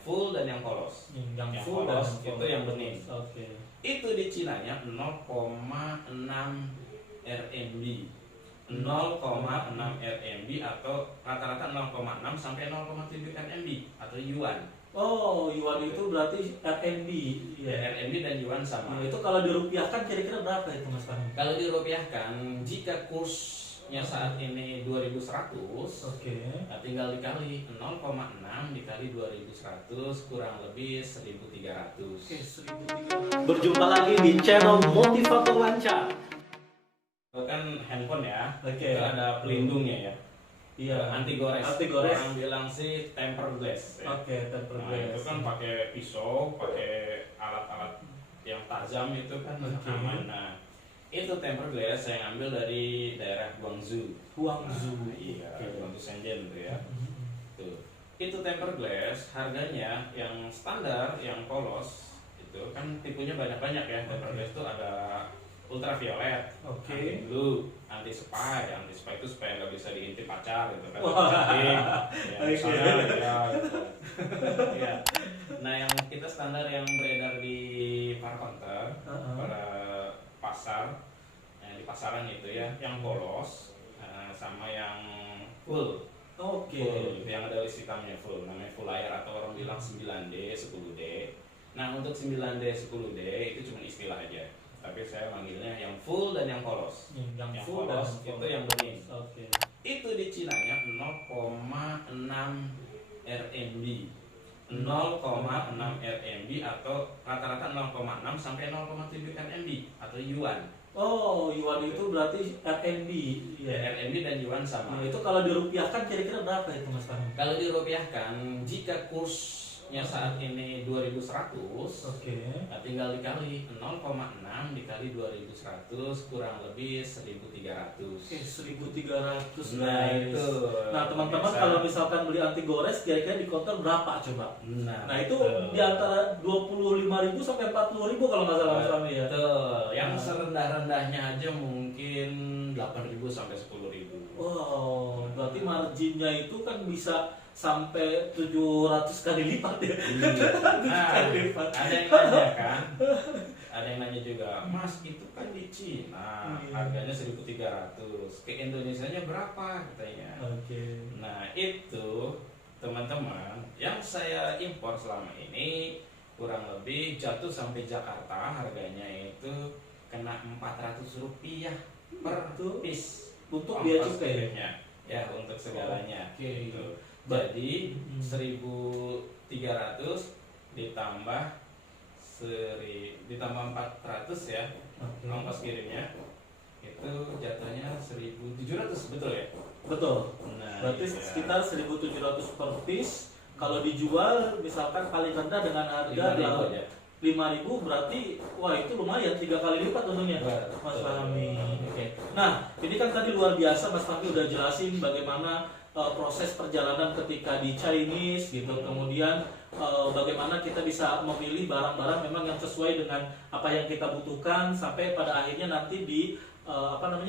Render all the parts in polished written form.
full dan yang polos. Yang full polos itu yang bening. Oke. Itu di Cinanya 0,6 RMB. 0,6 RMB atau rata-rata 0,6 sampai 0,7 RMB atau yuan. Oh, yuan itu berarti RMB. Ya, RMB dan yuan sama. Nah, itu kalau dirupiahkan kira-kira berapa itu Mas Fahmi? Kalau dirupiahkan, jika kursnya saat ini 2100, tinggal dikali 0,6 dikali 2100 kurang lebih 1300. Oke, 1300. Berjumpa lagi di channel Motivator Lancar. Itu kan handphone ya. Oke. Itu ada pelindungnya ya. Iya, anti gores. Orang bilang sih tempered glass. Ya. Oke, tempered glass. Itu kan pakai pisau, pakai alat-alat yang tajam itu kan aman. Nah, itu tempered glass saya ambil dari daerah Guangzhou. Iya, Guangzhou Shenzhen itu ya. Tuh. Itu tempered glass harganya yang standar, yang polos itu kan tipenya banyak-banyak ya. Tempered glass itu ada ultraviolet, anti blue, anti spy itu supaya nggak bisa diintip pacar gitu kan. Ya. Nah yang kita standar yang beredar di para counter, pada pasar, di pasaran itu ya, yang polos sama yang full. Full, yang ada list hitamnya full, namanya full layar atau orang bilang 9D, 10D. Nah untuk 9D, 10D itu cuma istilah aja. Tapi saya manggilnya yang full dan yang polos. Yang polos itu yang bening. Itu di Cinanya 0,6 RMB. 0,6 RMB atau rata-rata 0,6 sampai 0,7 RMB atau yuan. Oh, yuan itu berarti RMB. Ya, RMB dan yuan sama. Nah, itu kalau dirupiahkan kira-kira berapa itu Mas Fahmi? Kalau dirupiahkan, jika kursnya saat ini 2100, tinggal dikali 0,6 dikali 2100 kurang lebih 1300. Oke, 1300. Nah, itu. Nah, teman-teman kalau misalkan beli anti gores kira-kira di counter berapa coba? Nah, itu di antara 25.000 sampai 40.000 kalau nggak salah Mas Fahmi ya. Betul. Yang serendah-rendahnya aja mungkin 8.000 sampai 10.000. Wow, berarti marginnya itu kan bisa sampai 700 kali lipat ya. Ada yang nanya kan, ada yang nanya juga, Mas itu kan di Cina harganya 1.300, ke Indonesianya berapa katanya. Nah itu teman-teman yang saya impor selama ini kurang lebih jatuh sampai Jakarta harganya itu kena Rp400 per piece untuk biaya cukainya ya, untuk segalanya. Jadi 1.300 ditambah 400 ya, ongkos kirimnya itu jatuhnya 1.700, betul ya? Betul. Nah, berarti sekitar 1.700 per piece. Kalau dijual misalkan paling rendah dengan harga 5.000 berarti wah itu lumayan 3 kali lipat untungnya Mas Fahmi. Nah ini kan tadi luar biasa Mas Fahmi udah jelasin bagaimana proses perjalanan ketika di Chinese gitu, kemudian bagaimana kita bisa memilih barang-barang memang yang sesuai dengan apa yang kita butuhkan sampai pada akhirnya nanti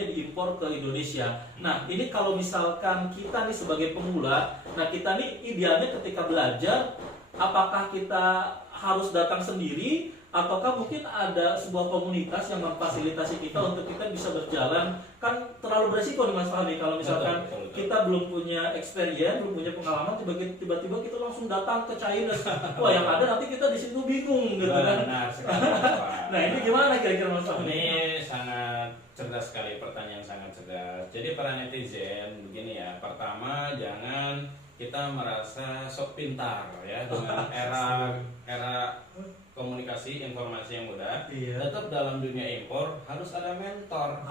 diimpor ke Indonesia. Nah ini kalau misalkan kita nih sebagai pemula, nah kita nih idealnya ketika belajar apakah kita harus datang sendiri ataukah mungkin ada sebuah komunitas yang memfasilitasi kita untuk kita bisa berjalan? Kan terlalu beresiko nih Mas Fahmi kalau misalkan kita belum punya experience, belum punya pengalaman, tiba-tiba kita langsung datang ke China. Wah yang ada nanti kita di situ bingung gitu kan. Nah ini gimana kira-kira Mas Fahmi? Ini sangat cerdas sekali, pertanyaan sangat cerdas. Jadi para netizen begini ya, pertama jangan kita merasa sok pintar ya dengan era komunikasi informasi yang mudah. Tetap dalam dunia impor harus ada mentor.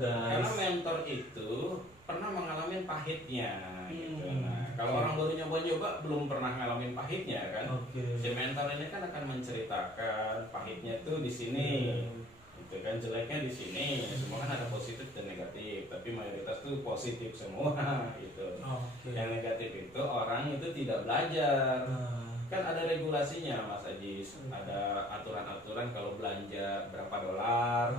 Guys. Karena mentor itu pernah mengalami pahitnya gitu. Nah, kalau orang baru nyoba belum pernah ngalamin pahitnya kan. Si mentor ini kan akan menceritakan pahitnya tuh di sini. Itu kan jeleknya di sini. Semua kan ada positif dan negatif, tapi mayoritas tuh positif semua gitu. Yang negatif itu orang itu tidak belajar. Kan ada regulasinya Mas Ajis, ada aturan-aturan kalau belanja berapa dolar,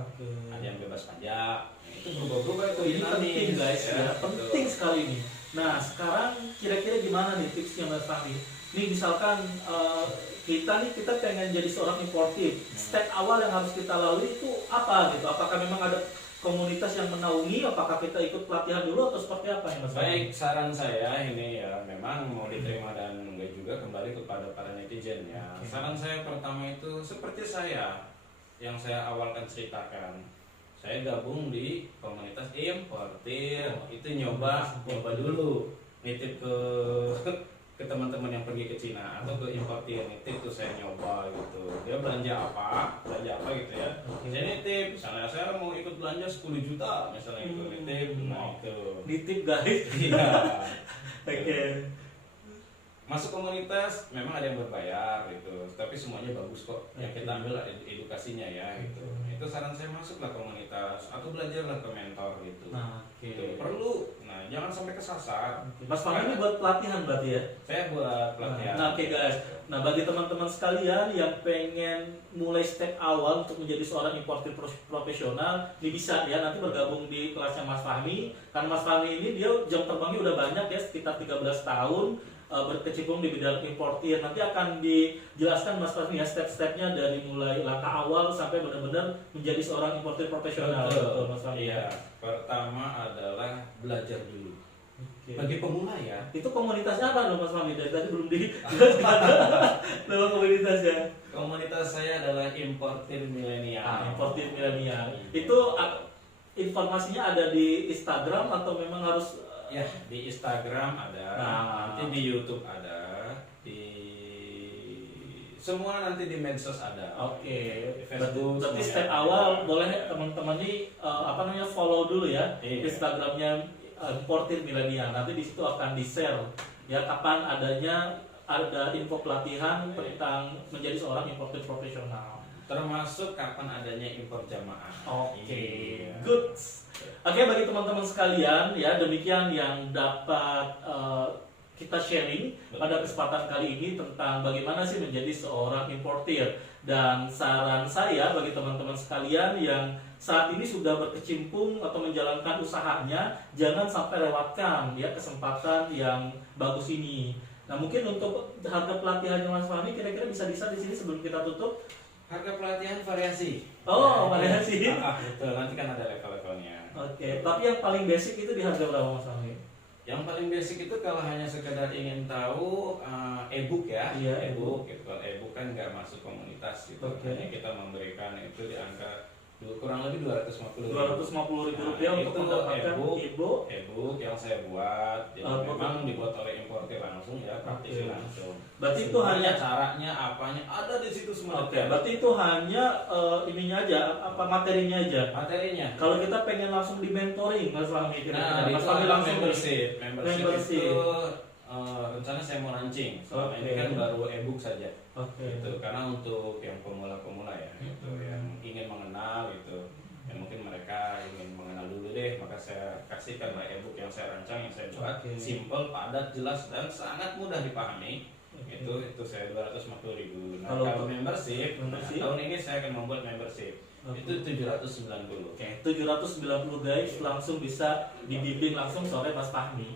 ada yang bebas pajak, itu berubah-ubah itu. Ini penting guys ya, penting sekali ini. Nah sekarang kira-kira gimana nih tipsnya Mas Fahmi? Nih misalkan kita pengen jadi seorang importir, step awal yang harus kita lalui itu apa gitu? Apakah memang ada komunitas yang menaungi? Apakah kita ikut pelatihan dulu atau seperti apa ya Mas Fahmi? Baik, saran saya ini ya memang mau diterima dan enggak juga kembali kepada para netizen ya. Saran saya pertama itu seperti saya yang saya awalkan ceritakan. Saya gabung di komunitas importir, itu nyoba dulu, nitip ke teman-teman yang pergi ke Cina atau ke importir, nitip tuh saya nyoba gitu. Dia belanja apa gitu ya. Saya nitip, misalnya saya mau ikut belanja 10 juta misalnya itu nitip, nah itu. Nitip guys. Iya. Oke. Masuk komunitas memang ada yang berbayar gitu, tapi semuanya bagus kok. Yang kita ambil edukasinya ya gitu. Itu saran saya, masuklah komunitas atau belajarlah ke mentor gitu. Nah, Itu perlu. Nah, jangan sampai kesasar. Mas Fahmi ini buat pelatihan berarti ya? Saya buat pelatihan. Nah, oke guys. Nah, bagi teman-teman sekalian yang pengen mulai step awal untuk menjadi seorang importer profesional, ini bisa ya nanti bergabung di kelasnya Mas Fahmi. Karena Mas Fahmi ini dia jam terbangnya udah banyak ya, sekitar 13 tahun berkecimpung di bidang importir. Nanti akan dijelaskan Mas Fahmi ya step-stepnya dari mulai langkah awal sampai benar-benar menjadi seorang importir profesional. Betul, Mas Fahmi. Iya. Pertama adalah belajar dulu. Oke. Bagi pemula ya. Itu komunitasnya apa loh Mas Fahmi? Dari tadi belum dijelaskan nama komunitasnya. Komunitas saya adalah importir milenial. Importir milenial. Itu informasinya ada di Instagram atau memang harus Ya, di Instagram ada, nanti di YouTube ada, di semua nanti di medsos ada. Oke. Facebook. Berarti step awal boleh teman-teman ini follow dulu ya Instagramnya importir milenial. Nanti di situ akan di-share ya kapan ada info pelatihan tentang menjadi seorang importir profesional. Termasuk kapan adanya impor jamaah. Oke, good. Oke, bagi teman-teman sekalian ya demikian yang dapat kita sharing pada kesempatan kali ini tentang bagaimana sih menjadi seorang importir. Dan saran saya bagi teman-teman sekalian yang saat ini sudah berkecimpung atau menjalankan usahanya, jangan sampai lewatkan ya kesempatan yang bagus ini. Nah, mungkin untuk harga pelatihannya Mas Fahmi kira-kira bisa di sini sebelum kita tutup. Harga pelatihan variasi. Oh, variasi. Betul, nanti kan ada level-levelnya. Oke, tapi yang paling basic itu di harga berapa Mas Fahmi? Yang paling basic itu kalau hanya sekedar ingin tahu e-book ya, Iya, e-book gitu. Kalau e-book kan nggak masuk komunitas gitu. Oke. Hanya kita memberikan itu di angka kurang lebih 250.000 Rp250.000 untuk itu mendapatkan e-book yang saya buat. Jadi memang dibuat oleh importir langsung ya, praktisi langsung. Berarti itu Semuanya, hanya caranya, apanya ada di situ semua. Oke, berarti itu hanya ininya aja, materinya aja. Materinya. Kalau kita pengen langsung di mentoring, Mas Fahmi Nah, Mas Fahmi langsung membership Membership. itu rencana saya mau launching. Selama ini kan baru e-book saja. Oke. Gitu. Karena untuk yang pemula-pemula ya, gitu, yang ingin mengenal gitu, yang mungkin mereka ingin mengenal dulu deh, maka saya kasihkan e-book yang saya rancang, yang saya buat, simple, padat, jelas dan sangat mudah dipahami. Itu saya 250.000. Nah, kalau membership, tahun ini saya akan membuat membership. Itu 790. Oke, 790 guys, langsung bisa dibimbing langsung oleh Mas Fahmi.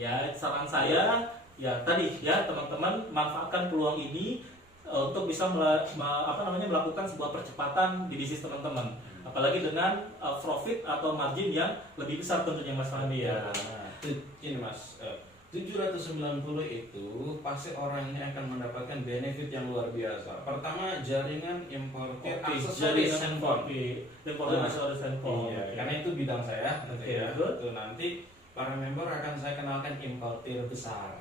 Ya, saran saya ya tadi ya teman-teman manfaatkan peluang ini untuk bisa melakukan sebuah percepatan di bisnis teman-teman. Apalagi dengan profit atau margin yang lebih besar tentunya Mas Fahmi ya. Nah, ini Mas, 790 itu pasti orang ini akan mendapatkan benefit yang luar biasa. Pertama, jaringan importir aksesoris handphone. Aksesoris handphone. Iya, karena itu bidang saya. Ya. Itu nanti para member akan saya kenalkan importir besar.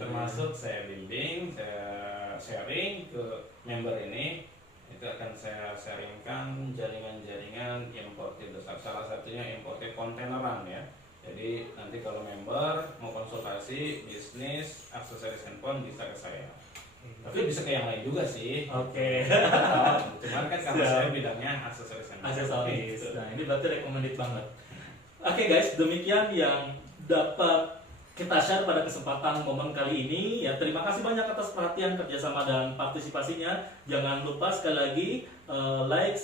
Termasuk saya bimbing, saya sharing ke member ini. Itu akan saya sharingkan jaringan-jaringan importir besar. Salah satunya importir kontaineran ya. Jadi nanti kalau member mau konsultasi bisnis aksesoris handphone bisa ke saya. Tapi bisa ke yang lain juga sih. Oke. Cuman kan karena saya bidangnya aksesoris handphone. Aksesoris. Nah, ini berarti recommended banget. Oke guys, demikian yang dapat kita share pada kesempatan momen kali ini. Ya, terima kasih banyak atas perhatian, kerjasama dan partisipasinya. Jangan lupa sekali lagi like,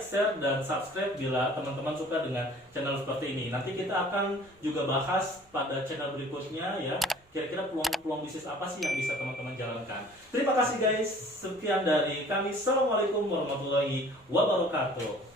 share dan subscribe bila teman-teman suka dengan channel seperti ini. Nanti kita akan juga bahas pada channel berikutnya ya. Kira-kira peluang bisnis apa sih yang bisa teman-teman jalankan. Terima kasih guys. Sekian dari kami. Assalamualaikum warahmatullahi wabarakatuh.